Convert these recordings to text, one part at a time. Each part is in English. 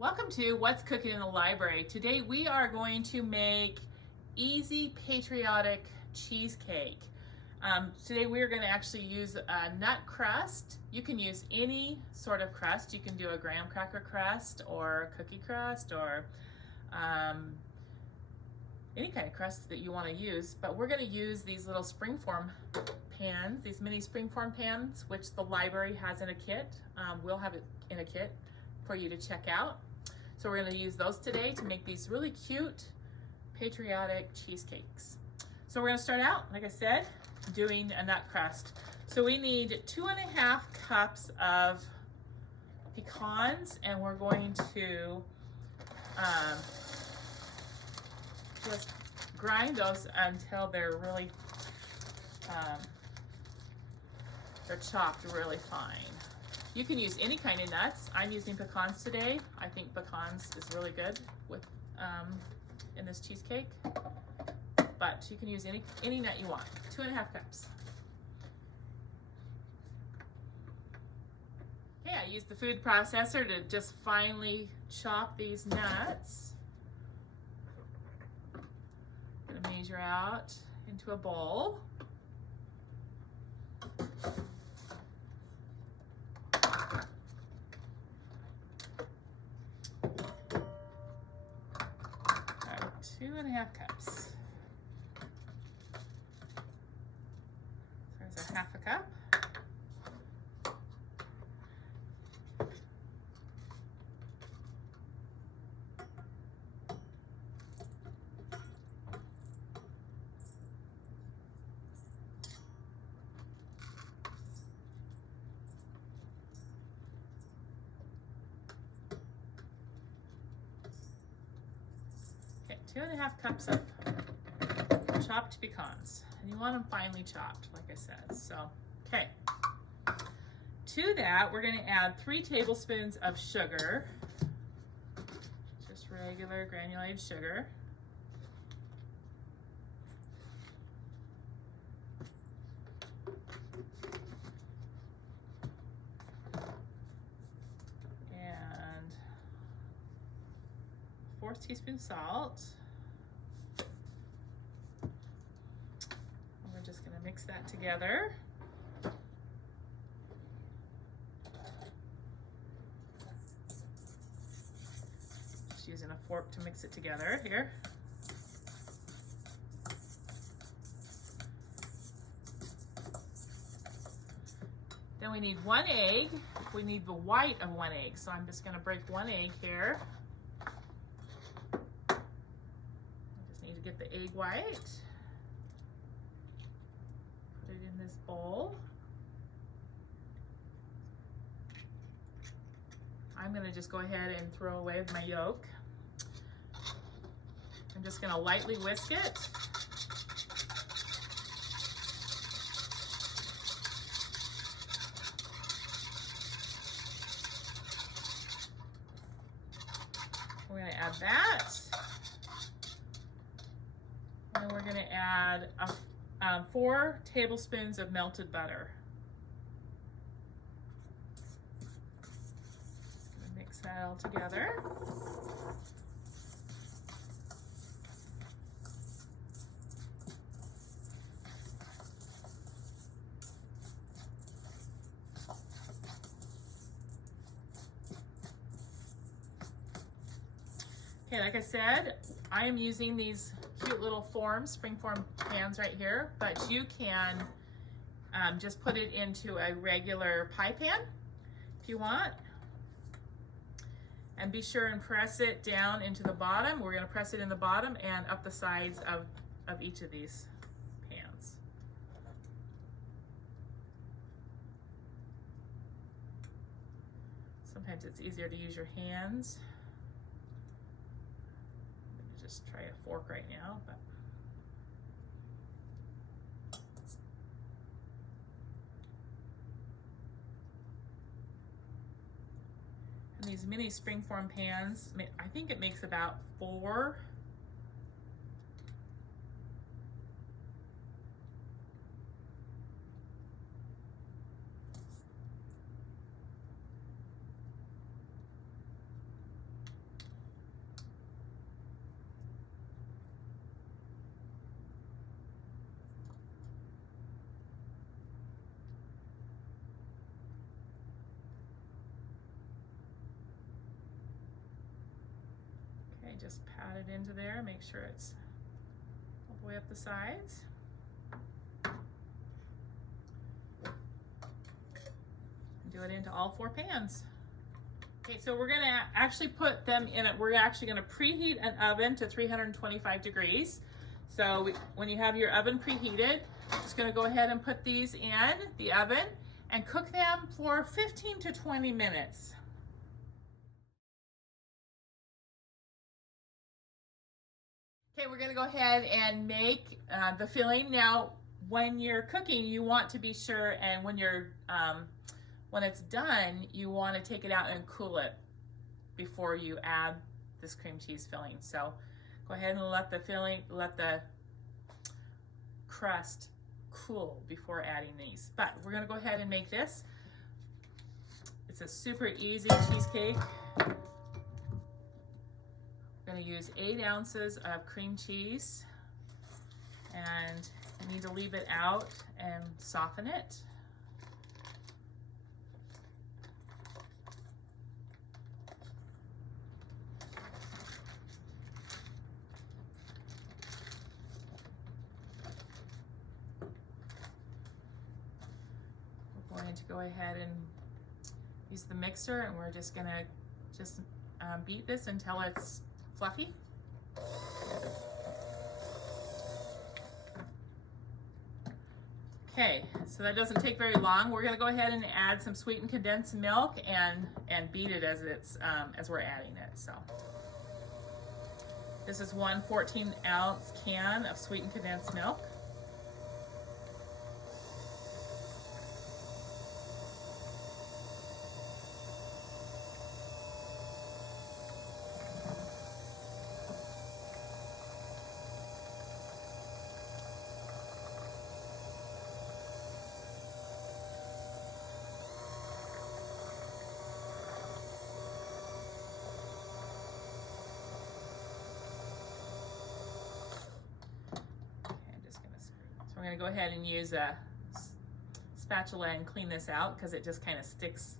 Welcome to What's Cooking in the Library. Today we are going to make easy patriotic cheesecake. Today we are going to actually use a nut crust. You can use any sort of crust. You can do a graham cracker crust or cookie crust or any kind of crust that you want to use, but we're going to use these little springform pans, these mini springform pans, which the library has in a kit. We'll have it in a kit for you to check out. So we're going to use those today to make these really cute patriotic cheesecakes. So we're going to start out, like I said, doing a nut crust. So we need 2.5 cups of pecans, and we're going to just grind those until they're really, they're chopped really fine. You can use any kind of nuts. I'm using pecans today. I think pecans is really good with in this cheesecake, but you can use any nut you want. 2.5 cups. Okay, I used the food processor to just finely chop these nuts. I'm gonna measure out into a bowl. About 2.5 cups. So there's a 1/2 cup. Okay, 2.5 cups of chopped pecans. And you want them finely chopped, like I said. So, okay. To that, we're gonna add 3 tablespoons of sugar. Just regular granulated sugar. And 1/4 teaspoon salt. And we're just gonna mix that together. Just using a fork to mix it together here. Then we need 1 egg. We need the white of 1 egg. So I'm just gonna break 1 egg here. I just need to get the egg white. Put it in this bowl. I'm gonna just go ahead and throw away my yolk. I'm just gonna lightly whisk it. We're gonna add that. And we're gonna add 4 tablespoons of melted butter. Gonna mix that all together. Okay, like I said, I am using these cute little springform pans right here, but you can just put it into a regular pie pan if you want. And be sure and press it down into the bottom. We're gonna press it in the bottom and up the sides of each of these pans. Sometimes it's easier to use your hands. Just try a fork right now, but and these mini springform pans, I think it makes about 4. Okay, just pat it into there, make sure it's all the way up the sides. And do it into all 4 pans. Okay, so we're gonna actually put them in it. We're actually gonna preheat an oven to 325 degrees. So when you have your oven preheated, just gonna go ahead and put these in the oven and cook them for 15 to 20 minutes. Okay, we're gonna go ahead and make the filling. Now, when you're cooking, you want to be sure, and when it's done, you want to take it out and cool it before you add this cream cheese filling. So go ahead and let the crust cool before adding these. But we're gonna go ahead and make this. It's a super easy cheesecake. We're gonna use 8 ounces of cream cheese, and you need to leave it out and soften it. We're going to go ahead and use the mixer, and we're just gonna beat this until it's fluffy. Okay, so that doesn't take very long. We're gonna go ahead and add some sweetened condensed milk and beat it as we're adding it. So this is one 14-ounce can of sweetened condensed milk. We're going to go ahead and use a spatula and clean this out because it just kind of sticks.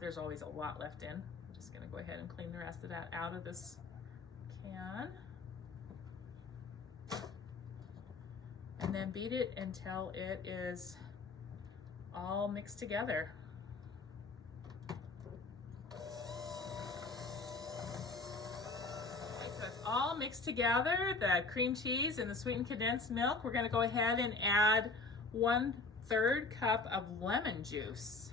There's always a lot left in. I'm just going to go ahead and clean the rest of that out of this can. And then beat it until it is all mixed together. All mixed together, the cream cheese and the sweetened condensed milk. We're going to go ahead and add 1/3 cup of lemon juice.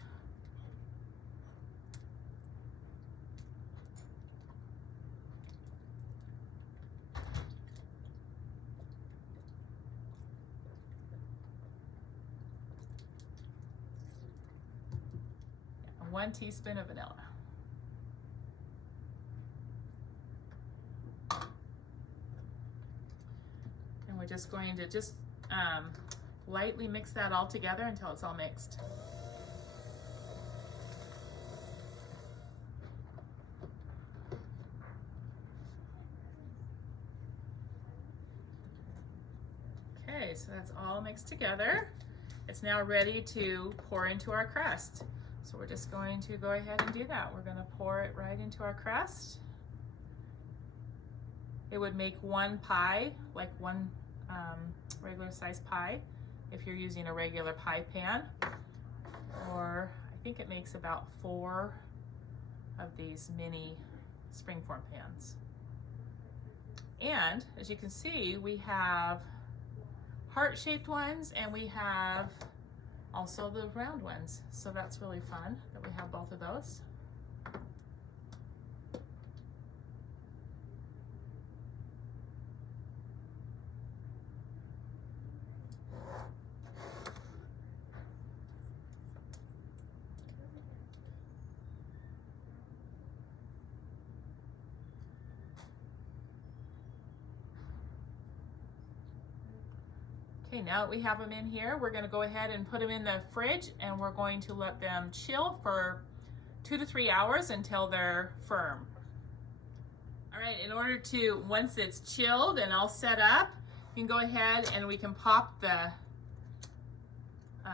And 1 teaspoon of vanilla. We're just going to lightly mix that all together until it's all mixed. Okay, so that's all mixed together. It's now ready to pour into our crust. So we're just going to go ahead and do that. We're going to pour it right into our crust. It would make 1 pie, like 1 regular size pie, if you're using a regular pie pan, or I think it makes about 4 of these mini springform pans. And as you can see, we have heart-shaped ones and we have also the round ones. So that's really fun that we have both of those. Okay, now that we have them in here, we're going to go ahead and put them in the fridge, and we're going to let them chill for 2 to 3 hours until they're firm. All right, in order to, once it's chilled and all set up, you can go ahead and we can pop the,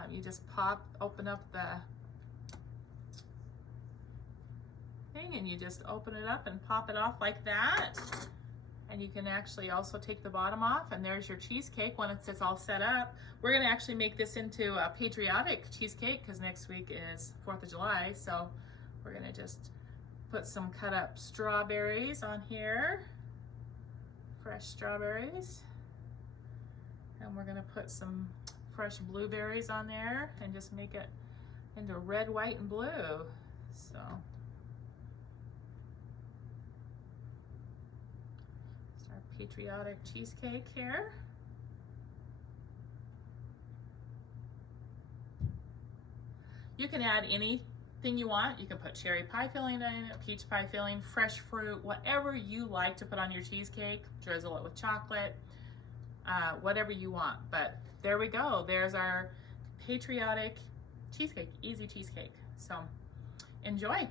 you just open up the thing, and you just open it up and pop it off like that. And you can actually also take the bottom off, and there's your cheesecake when it's all set up. We're gonna actually make this into a patriotic cheesecake because next week is 4th of July. So we're gonna just put some cut up strawberries on here, fresh strawberries. And we're gonna put some fresh blueberries on there and just make it into red, white, and blue. So it's our patriotic cheesecake here. You can add anything you want. You can put cherry pie filling in it, peach pie filling, fresh fruit, whatever you like to put on your cheesecake. Drizzle it with chocolate, whatever you want. But there we go. There's our patriotic cheesecake, easy cheesecake. So enjoy.